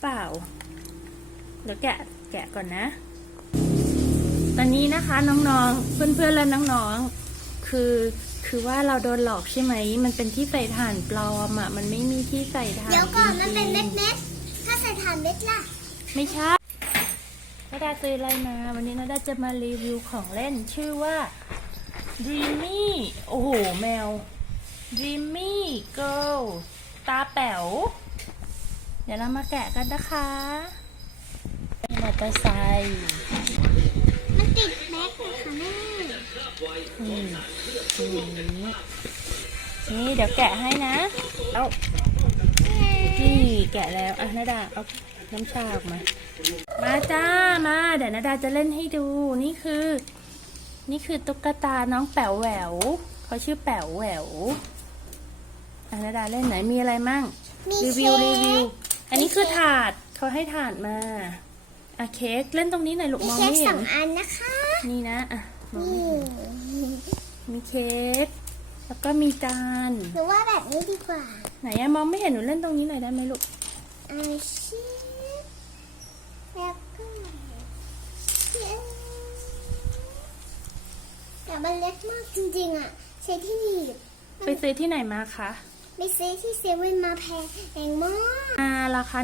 เปล่า เดี๋ยวแกะแกะก่อนนะ ตอนนี้นะคะน้องๆ เพื่อนๆ และน้องๆ คือคือว่าเราโดนหลอกใช่ไหม มันเป็นที่ใส่ถ่านปลอมอะ มันไม่มีที่ใส่ถ่านเดี๋ยวก่อนมันเป็นจเม็ริดงเม็ดๆถ้าใส่ถ่านเม็ดล่ะๆไม่ใช่นาดาซื้ออะไรมา วันนี้นาดาจะมารีวิวของเล่นชื่อว่า Dreamy โอ้โห แมว Dreamy Girl ตาแป๋ว เดี๋ยวเรามาแกะกันนะคะมอเตอร์ไซค์มันติดแม็กเลยค่ะแม่นี่นี่นี่เดี๋ยวแกะให้นะเอานี่แกะแล้วอะนาดาเอาน้ำชาออกมา มาจ้ามาเดี๋ยวนาดาจะเล่นให้ดูนี่คือ นี่คือตุ๊กตาน้องแป๋วแหววเขาชื่อแป๋วแหววอะนาดาเล่นไหนมีอะไรมั่งมีรีเค้วิวรีวิวก อันนี้คือถาดเขาให้ถาดมาอะเค้กเล่นตรงนี้หน่อยลูกมีมองเค้กไม่สเห็อนงอันนะคะนี่นะอะมองไม่นี่เห็นมีเค้กแล้วก็มีจานหรือว่าแบบนี้ดีกว่าไหนอะมองไม่เห็นหนูเล่นตรงนี้หน่อยได้ไหมลูกอาชีพแล้วก็เขียนแต่มันเล็กมากจริงๆอะใช้ที่หนีบไปซื้อที่ไหนมาคะ ไปซื้อที่เซเว่นมาแพงมากอ่าราคา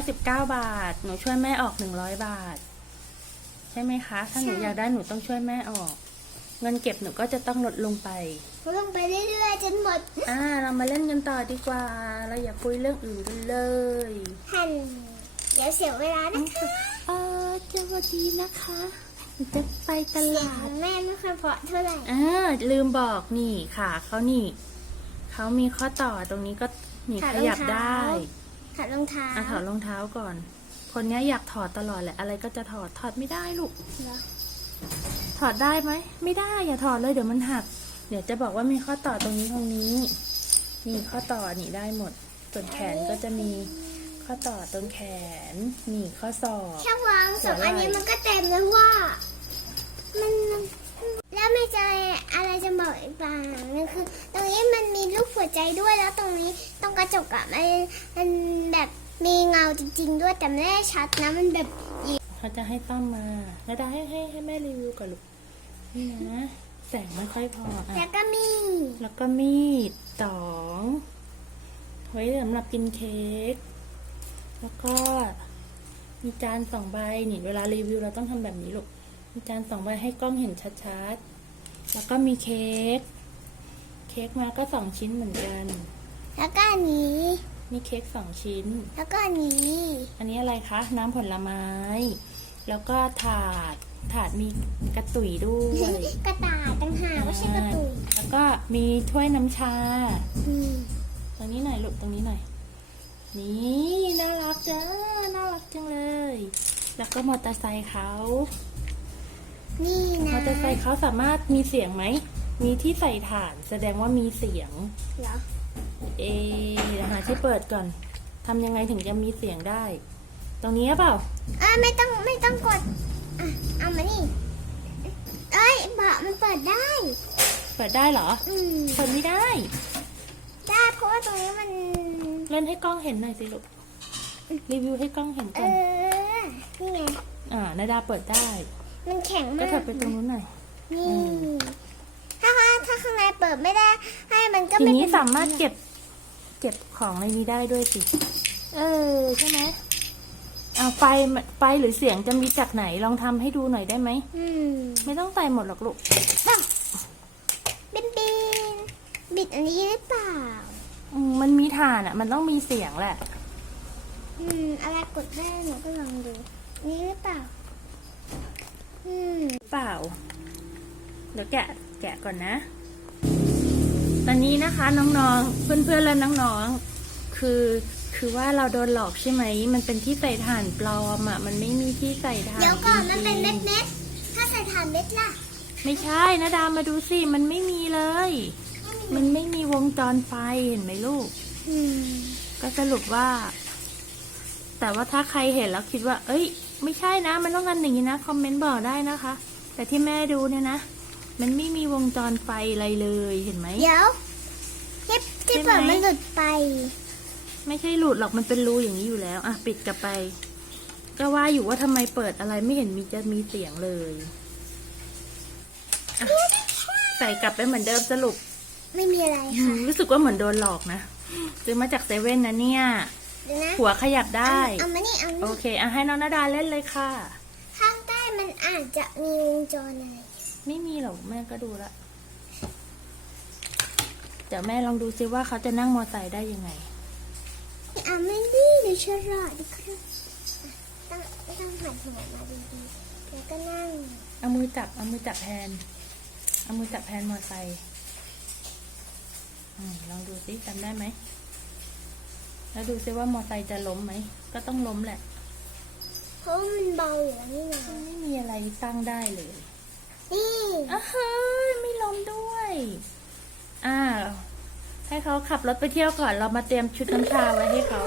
199 บาท หนูช่วยแม่ออก 100 บาท ใช่ไหมคะ ถ้าหนูอยากได้หนูต้องช่วยแม่ออก เงินเก็บหนูก็จะต้องลดลงไปลงไปเรื่อยๆจนหมด อ่า เรามาเล่นกันต่อดีกว่า เราอย่าคุยเรื่องอื่นกันเลยหันเดี๋ยวเสียเวลานะคะเออสวัสดีนะคะหนูจะไปตเสียลางดแม่ไม่ค่อยเพราะเท่าไหร่อ่าลืมบอกนี่ค่ะเขานี่ เขามีข้อต่อตรงนี้ก็นี่ขยับได้ขัดรองเท้าอะถอดรองเท้าก่อน คนเนี้ยอยากถอดตลอดแหละ อะไรก็จะถอด ถอดไม่ได้ลูก ถอดได้ไหม ไม่ได้ อย่าถอดเลยเดี๋ยวมันหัก เดี๋ยวจะบอกว่ามีข้อต่อตรงนี้ตรงนี้นี่ข้อต่อนี่ได้หมด ส่วนแขนก็จะมีข้อต่อตรงแขน นี่ข้อศอกแค่วางสองอันนี้มันก็เต็มแล้วว่า มัน ไม่จะอะไรจะบอกอีกบางอย่างหนึงคือ ตรงนี้มันมีรูปหัวใจด้วยแล้วตรงนี้ตรงกระจกอะมันมันแบบมีเงาจริง ๆ ด้วยแต่ไม่ได้ชัดนะมันแบบเขาจะให้ต้อมมาแล้วได้ให้ให้ให้แม่รีวิวก่อนลูกนี่นะแสงไม่ค่อยพออะแล้วก็มีแล้วก็มีดสองไว้สำหรับกินเค้กแล้วก็มีจานสองใบนี่เวลารีวิวเราต้องทำแบบนี้ลูกมีจานสองใบให้กล้องเห็นชัดๆ แล้วก็มีเค้ก เค้กมาก็สองชิ้นเหมือนกัน แล้วก็อันนี้ มีเค้กสองชิ้น แล้วก็อันนี้ อันนี้อะไรคะ น้ำผลไม้ แล้วก็ถาด ถาดมีกระตุยด้วย กระต่ายต่างหากไม่ใช่กระตุยแล้วก็มีถ้วยน้ำชา อืมตรงนี้หน่อยลูกตรงนี้หน่อย นี่น่ารักจ้าน่ารักจังเลย แล้วก็มอเตอร์ไซค์เขา นี่นะมอเตอร์ไซค์เขาสามารถมีเสียงไหม มีที่ใส่ถ่านแสดงว่ามีเสียง เหรอเอะเดี๋ยวหาที่เปิดก่อน ทำยังไงถึงจะมีเสียงได้ ตรงนี้เปล่าอ่าไม่ต้องไม่ต้องกดอะเอามานี่ เอ้ยเบาะมันเปิดได้ เปิดได้เหรอ อืมเปิดไม่ได้ ได้เพราะว่าตรงนี้มัน เล่นให้กล้องเห็นหน่อยสิลูก รีวิวให้กล้องเห็นเอก่อน อ นี่ไง อ่านาดาเปิดได้ มันแข็งก็มากเถิดไปตรงนู้นหน่อย นี่อืมถ้าข้างถ้าข้างในเปิดไม่ได้ ให้มันก็ทีไม่นี้เป็นสามารถเก็บ เก็บของในนี้ได้ด้วยสิ เออใช่ไหมเอาไฟมาไฟหรือเสียงจะมีจากไหนลองทำให้ดูหน่อยได้ไหม อืมไม่ต้องใส่หมดหรอกลูกบินบินบิดอันนี้หรือเปล่า อืมมันมีฐานอะ มันต้องมีเสียงแหละ อืมอะไรกดได้หนูก็ลองดู นี่หรือเปล่า อืมเปล่า เดี๋ยวแกะแกะก่อนนะ ตอนนี้นะคะน้องๆ เพื่อนๆและน้องๆ คือคือว่าเราโดนหลอกใช่ไหม มันเป็นที่ใส่ถ่านปลอมอะ มันไม่มีที่ใส่ถ่านเดี๋ยวก่อนมันเป็นจเม็ริดงเม็ดๆถ้าใส่ถ่านเม็ดล่ะๆไม่ใช่นะดามาดูสิ มันไม่มีเลย มันไม่มีวงจรไฟเห็นไหมลูก อืม ก็สรุปว่า แต่ว่าถ้าใครเห็นแล้วคิดว่า เอ้ย ไม่ใช่นะ มันต้องกันอย่างนี้นะ คอมเมนต์บอกได้นะคะ แต่ที่แม่ดูเนี่ยนะ มันไม่มีวงจรไฟอะไรเลยเห็นไหมเดี๋ยวที่ที่ใช่ไหมเปิดมันหลุดไปมไม่ใช่หลุดหรอกมันเป็นรูอย่างนี้อยู่แล้ว อะ ปิดกลับไป ก็ว่าอยู่ว่าทำไมเปิดอะไรไม่เห็นมีจะมีเสียงเลยอะใส่กลับไปเหมือนเดิมสรุป ไม่มีอะไรอืค่ะมรู้สึกว่าเหมือนโดนหลอกนะซื้อมาจากเซเว่นนะเนี่ย เดี๋ยวนะหัวขยับได้ เอามานี่เอาโอมานี่เคอะให้น้องนาดาเล่นเลยค่ะ ข้างใต้มันอาจจะมีวงจรอะไรไม่มีหรอกแม่ก็ดูละ เดี๋ยวแม่ลองดูซิว่าเขาจะนั่งมอไซค์ได้ยังไง เอาไม่ดีเดี๋ยวฉลาดดีครับอะต้องต้องหันหัวมาดีๆแล้วก็นั่งเอามือจับ เอามือจับแฮนด์เอามือจับแฮนด์มอไซค์อืมลองดูซิจำได้ไหม แล้วดูซิว่ามอไซค์จะล้มไหม ก็ต้องล้มแหละ เพราะว่ามันเบาอยู่แล้วนี่นะไม่มีอะไรตั้งได้เลยนี่อ้าเฮ้ยไม่ล้มด้วยอ่าให้เขาขับรถไปเที่ยวก่อน เรามาเตรียมชุดน้ำชาไว้ให้เขา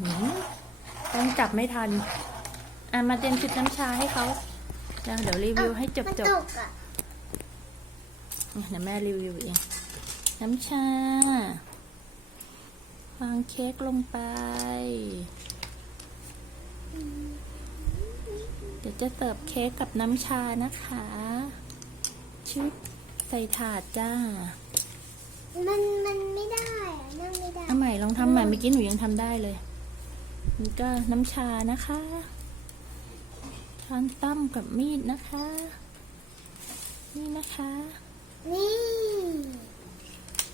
หืมต้องจับไม่ทัน อะมาเตรียมชุดน้ำชาให้เขาแล้วเดี๋ยวรีวิวให้จบมันจตบกอะ เดี๋ยวแม่รีวิวเอง น้ำชา วางเค้กลงไป เดี๋ยวจะเสิร์ฟเค้กกับน้ำชานะคะ ชุดใส่ถาดจ้า มันมันไม่ได้อะนั่งไม่ได้ เอาใหม่ลองทำใหม่เมื่อกี้หนูยังทำได้เลยนี่ก็น้ำชานะคะช้อนต้อมกับมีดนะคะ นี่นะคะ นี่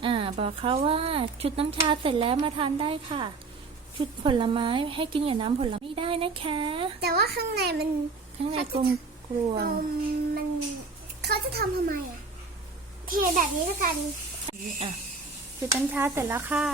อ่า บอกเขาว่าชุดน้ำชาเสร็จแล้วมาทานได้ค่ะ ชุดผลไม้ให้กินกับน้ำผลไม้ไม่ได้นะคะ แต่ว่าข้างในมันข้างในกลมกลวเอิ่งมมันเขาจะทำทำไมอะ เทแบบนี้แล้วกัน นี่อะชุดน้ำชาเสร็จแล้วค่ะ